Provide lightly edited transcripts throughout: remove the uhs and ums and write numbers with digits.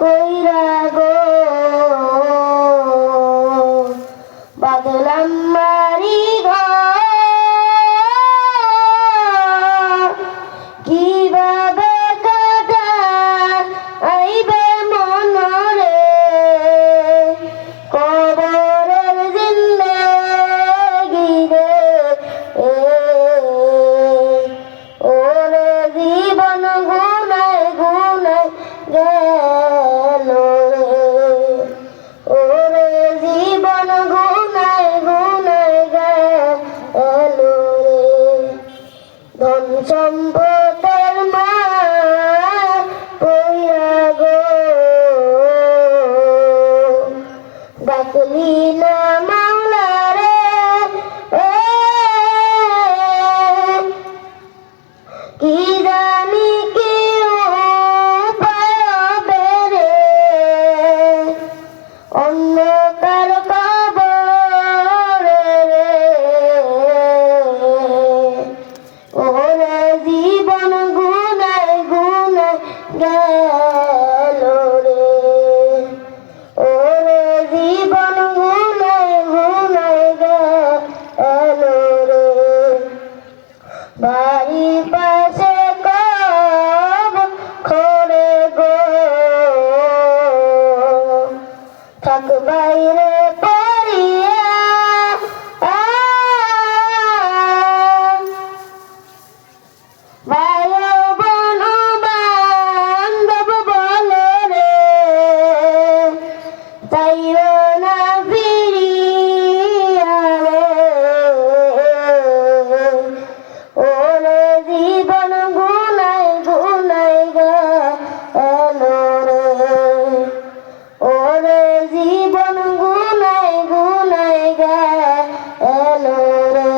কইরা গো বাদলাম মারি ঘর কিভাবে কাটা আইবে মনরে কবরের জিন্দেগি রে ওরে জীবন গুনায় গুনায় গেল রে ওরে জীবন গুনায় গুনায় গেল রে ধন সম্পদের মার পইরা গো ডাকলি না মাওলা রে কি জানি কি উপায় হবে রে অন্ধকার কবরে রে ওরে জীবন গুনায় গুনায় গেল রে ওরে জীবন গুনায় গুনায় গেল রে বাড়ির পাশে কব খোরে গো থাক বাইরে পড়িয়া ভাই বনু বান্ধব বলে রে চাইও না ফিরিয়া রে ওরে জীবন গুনায় গুনায় গেল রে ওরে জীবন গুনায় গুনায় গেল রে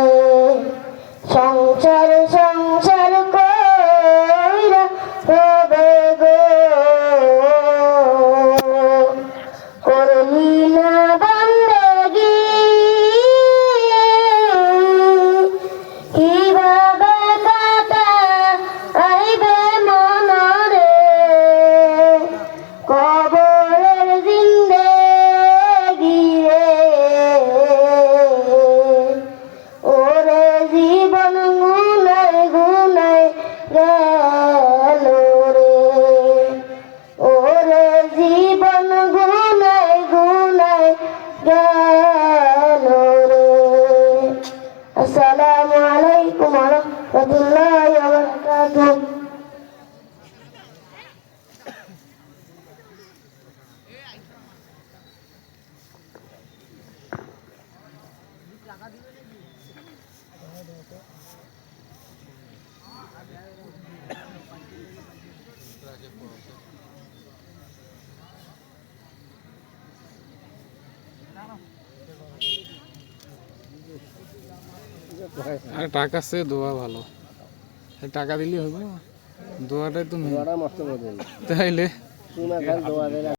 সংসার সংসার কইরা হবে গো করলি না বান্দেগি কিভাবে কাটা আইবে মনরে কবরের জিন্দেগি রে ওরে জীবন গুনায় গুনায় গেল রে ওরে জীবন গুনায় গুনায় গেল রে আসসালামু আলাইকুম ওয়া রাহমাতুল্লাহি ওয়া বারাকাতুহু আর টাকা সে দোয়া ভালো টাকা দিলেই হবে দোয়াটাই তো তাইলে